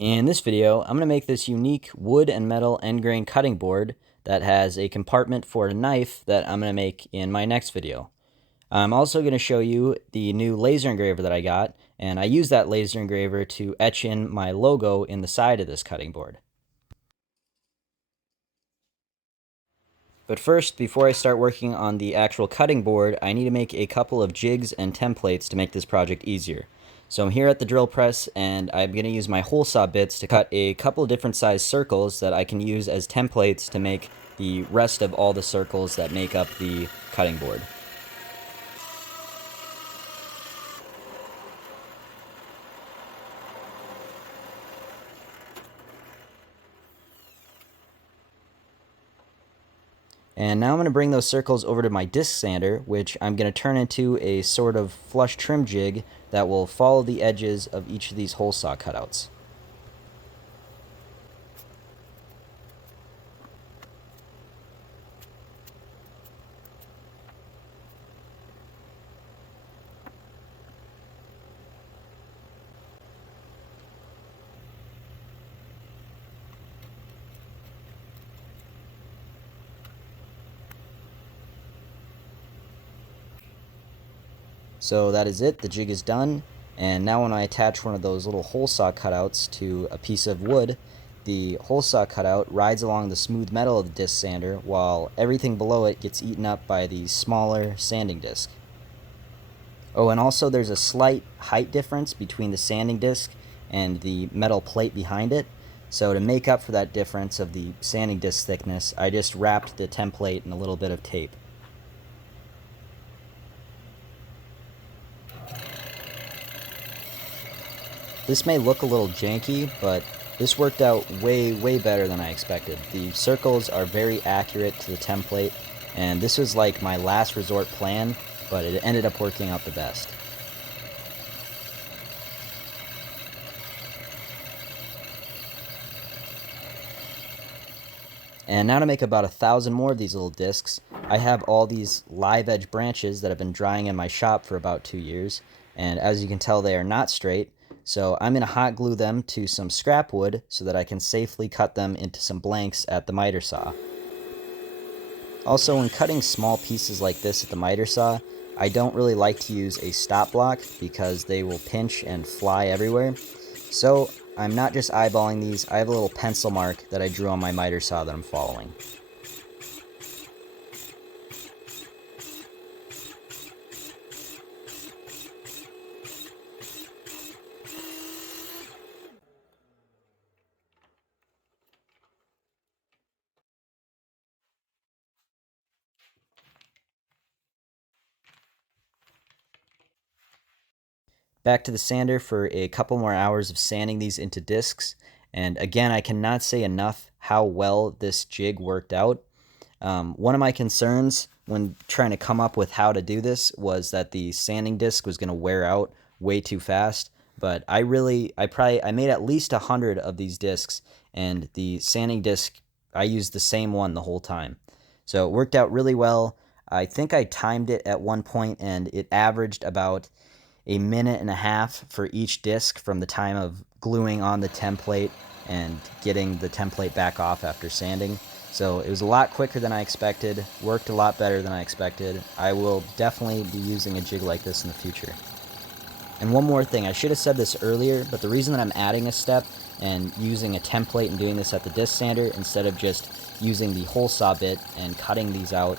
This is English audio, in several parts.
In this video, I'm going to make this unique wood and metal end grain cutting board that has a compartment for a knife that I'm going to make in my next video. I'm also going to show you the new laser engraver that I got, and I use that laser engraver to etch in my logo in the side of this cutting board. But first, before I start working on the actual cutting board, I need to make a couple of jigs and templates to make this project easier. So I'm here at the drill press, and I'm going to use my hole saw bits to cut a couple of different size circles that I can use as templates to make the rest of all the circles that make up the cutting board. And now I'm going to bring those circles over to my disc sander, which I'm going to turn into a sort of flush trim jig that will follow the edges of each of these hole saw cutouts. So that is it, the jig is done, and now when I attach one of those little hole saw cutouts to a piece of wood, the hole saw cutout rides along the smooth metal of the disc sander while everything below it gets eaten up by the smaller sanding disc. Oh, and also there's a slight height difference between the sanding disc and the metal plate behind it, so to make up for that difference of the sanding disc thickness, I just wrapped the template in a little bit of tape. This may look a little janky, but this worked out way better than I expected. The circles are very accurate to the template, and this was like my last resort plan, but it ended up working out the best. And now to make about 1,000 more of these little discs, I have all these live edge branches that have been drying in my shop for about 2 years, and as you can tell they are not straight, so I'm going to hot glue them to some scrap wood so that I can safely cut them into some blanks at the miter saw. Also, when cutting small pieces like this at the miter saw, I don't really like to use a stop block because they will pinch and fly everywhere. So I'm not just eyeballing these, I have a little pencil mark that I drew on my miter saw that I'm following. Back to the sander for a couple more hours of sanding these into discs, and again I cannot say enough how well this jig worked out. One of my concerns when trying to come up with how to do this was that the sanding disc was going to wear out way too fast, but I made at least 100 of these discs, and the sanding disc, I used the same one the whole time. So it worked out really well. I think I timed it at one point and it averaged about a minute and a half for each disc from the time of gluing on the template and getting the template back off after sanding. So it was a lot quicker than I expected, worked a lot better than I expected. I will definitely be using a jig like this in the future. And one more thing, I should have said this earlier, but the reason that I'm adding a step and using a template and doing this at the disc sander instead of just using the hole saw bit and cutting these out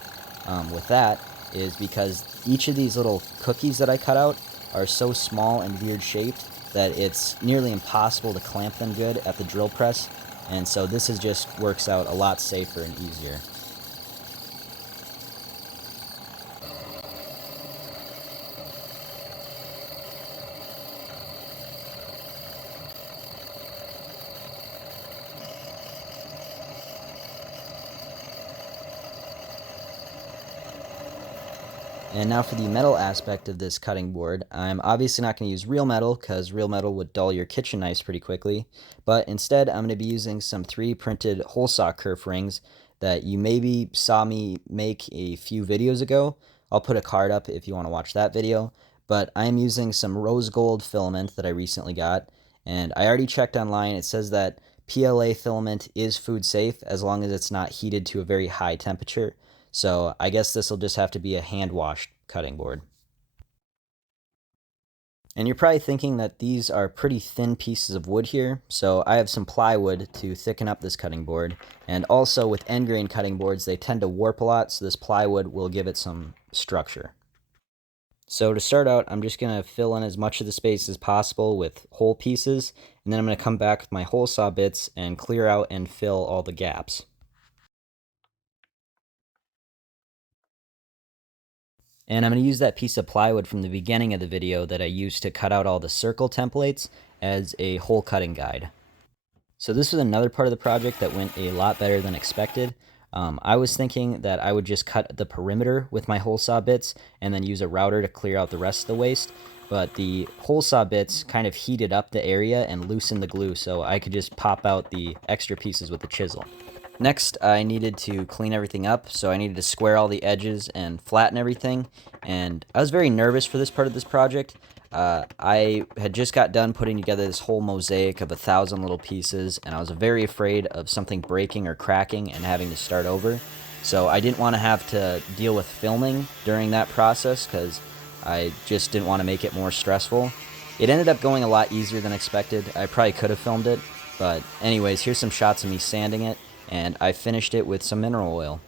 with that is because each of these little cookies that I cut out are so small and weird shaped that it's nearly impossible to clamp them good at the drill press, and so this just works out a lot safer and easier. And now for the metal aspect of this cutting board, I'm obviously not going to use real metal because real metal would dull your kitchen knives pretty quickly, but instead I'm going to be using some 3D printed hole saw kerf rings that you maybe saw me make a few videos ago. I'll put a card up if you want to watch that video, but I'm using some rose gold filament that I recently got, And I already checked online. It says that PLA filament is food safe as long as it's not heated to a very high temperature. So I guess this will just have to be a hand washed cutting board. And you're probably thinking that these are pretty thin pieces of wood here, so I have some plywood to thicken up this cutting board. And also with end grain cutting boards, they tend to warp a lot, so this plywood will give it some structure. So to start out, I'm just going to fill in as much of the space as possible with hole pieces, and then I'm going to come back with my hole saw bits and clear out and fill all the gaps. And I'm going to use that piece of plywood from the beginning of the video that I used to cut out all the circle templates as a hole cutting guide. So this was another part of the project that went a lot better than expected. I was thinking that I would just cut the perimeter with my hole saw bits and then use a router to clear out the rest of the waste, but the hole saw bits kind of heated up the area and loosened the glue, so I could just pop out the extra pieces with the chisel. Next, I needed to clean everything up, so I needed to square all the edges and flatten everything, and I was very nervous for this part of this project. I had just got done putting together this whole mosaic of 1,000 little pieces, and I was very afraid of something breaking or cracking and having to start over. So I didn't want to have to deal with filming during that process because I just didn't want to make it more stressful. It ended up going a lot easier than expected. I probably could have filmed it, but anyways, here's some shots of me sanding it, and I finished it with some mineral oil.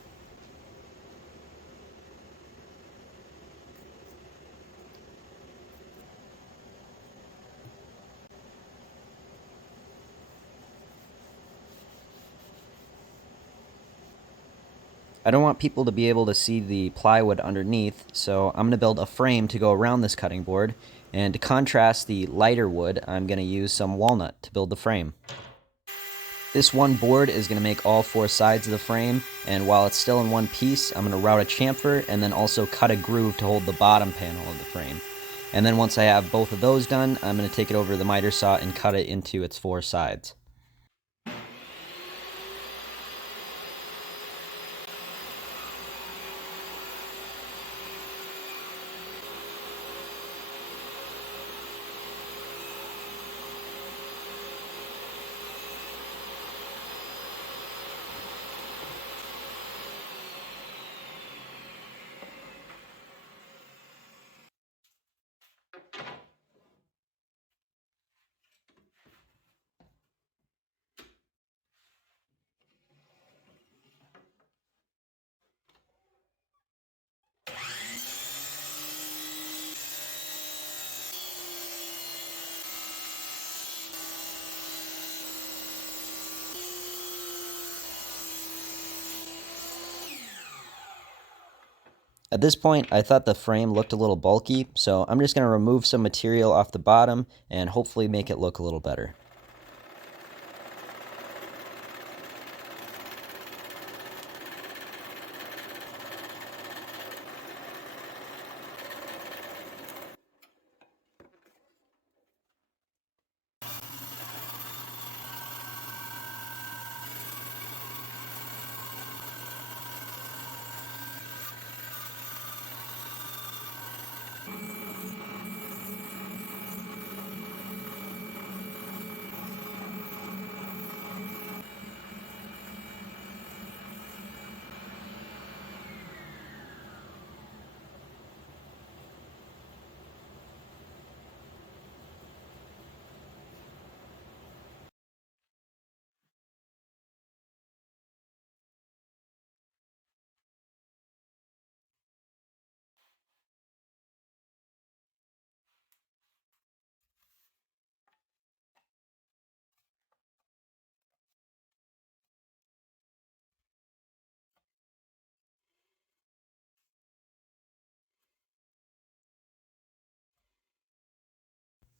I don't want people to be able to see the plywood underneath, so I'm going to build a frame to go around this cutting board, and to contrast the lighter wood, I'm going to use some walnut to build the frame. This one board is going to make all four sides of the frame, and while it's still in one piece, I'm going to route a chamfer and then also cut a groove to hold the bottom panel of the frame. And then once I have both of those done, I'm going to take it over to the miter saw and cut it into its four sides. At this point, I thought the frame looked a little bulky, so I'm just going to remove some material off the bottom and hopefully make it look a little better.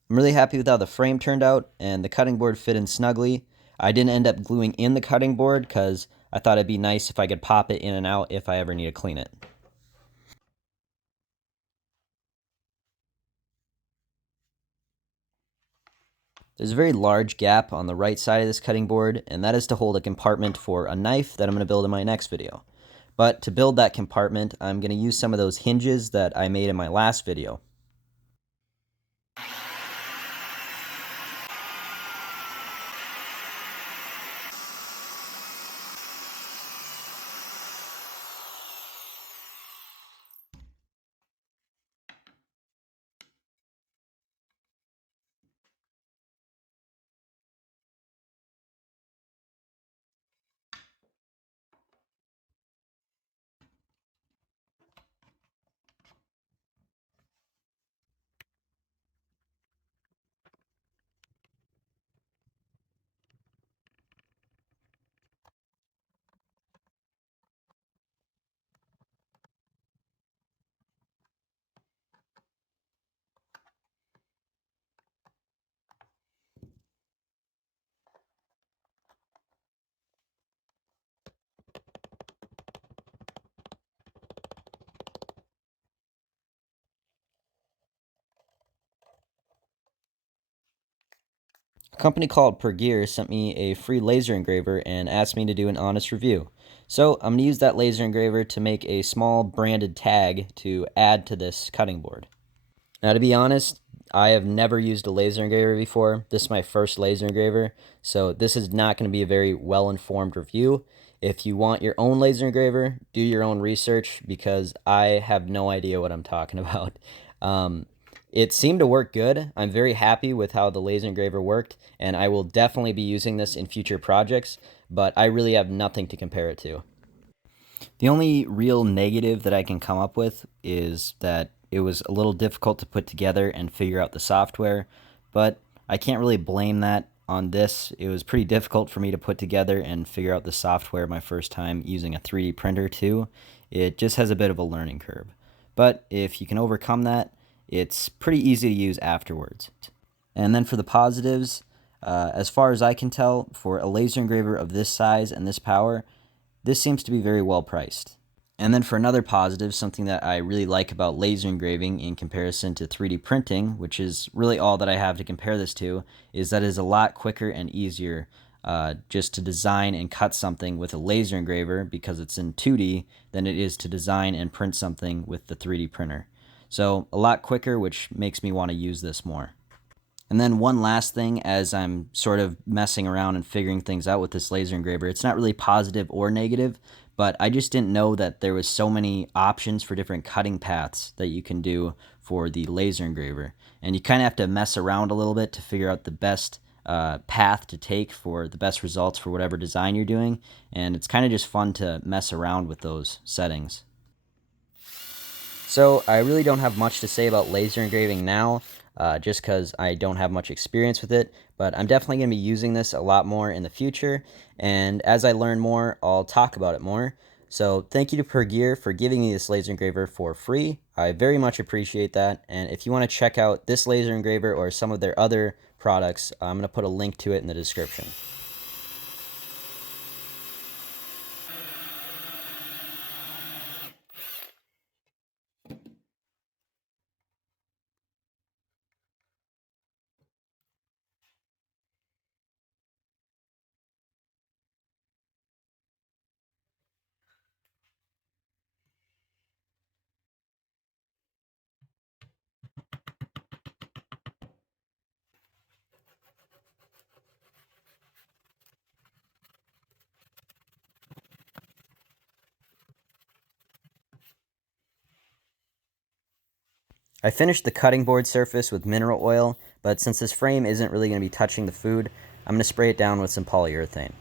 I'm really happy with how the frame turned out, and the cutting board fit in snugly. I didn't end up gluing in the cutting board because I thought it'd be nice if I could pop it in and out if I ever need to clean it. There's a very large gap on the right side of this cutting board, and that is to hold a compartment for a knife that I'm going to build in my next video. But to build that compartment, I'm going to use some of those hinges that I made in my last video. A company called Pergear sent me a free laser engraver and asked me to do an honest review. So I'm going to use that laser engraver to make a small branded tag to add to this cutting board. Now, to be honest, I have never used a laser engraver before. This is my first laser engraver, so this is not going to be a very well-informed review. If you want your own laser engraver, do your own research because I have no idea what I'm talking about. Um, it seemed to work good. I'm very happy with how the laser engraver worked, and I will definitely be using this in future projects, but I really have nothing to compare it to. The only real negative that I can come up with is that it was a little difficult to put together and figure out the software, but I can't really blame that on this. It was pretty difficult for me to put together and figure out the software my first time using a 3D printer too. It just has a bit of a learning curve. But if you can overcome that, it's pretty easy to use afterwards. And then for the positives, as far as I can tell, for a laser engraver of this size and this power, this seems to be very well priced. And then for another positive, something that I really like about laser engraving in comparison to 3D printing, which is really all that I have to compare this to, is that it is a lot quicker and easier just to design and cut something with a laser engraver because it's in 2D than it is to design and print something with the 3D printer. So a lot quicker, which makes me want to use this more. And then one last thing, as I'm sort of messing around and figuring things out with this laser engraver, it's not really positive or negative, but I just didn't know that there was so many options for different cutting paths that you can do for the laser engraver. And you kind of have to mess around a little bit to figure out the best path to take for the best results for whatever design you're doing. And it's kind of just fun to mess around with those settings. So I really don't have much to say about laser engraving now, just because I don't have much experience with it, but I'm definitely going to be using this a lot more in the future, and as I learn more, I'll talk about it more. So thank you to Pergear for giving me this laser engraver for free. I very much appreciate that, and if you want to check out this laser engraver or some of their other products, I'm going to put a link to it in the description. I finished the cutting board surface with mineral oil, but since this frame isn't really going to be touching the food, I'm going to spray it down with some polyurethane.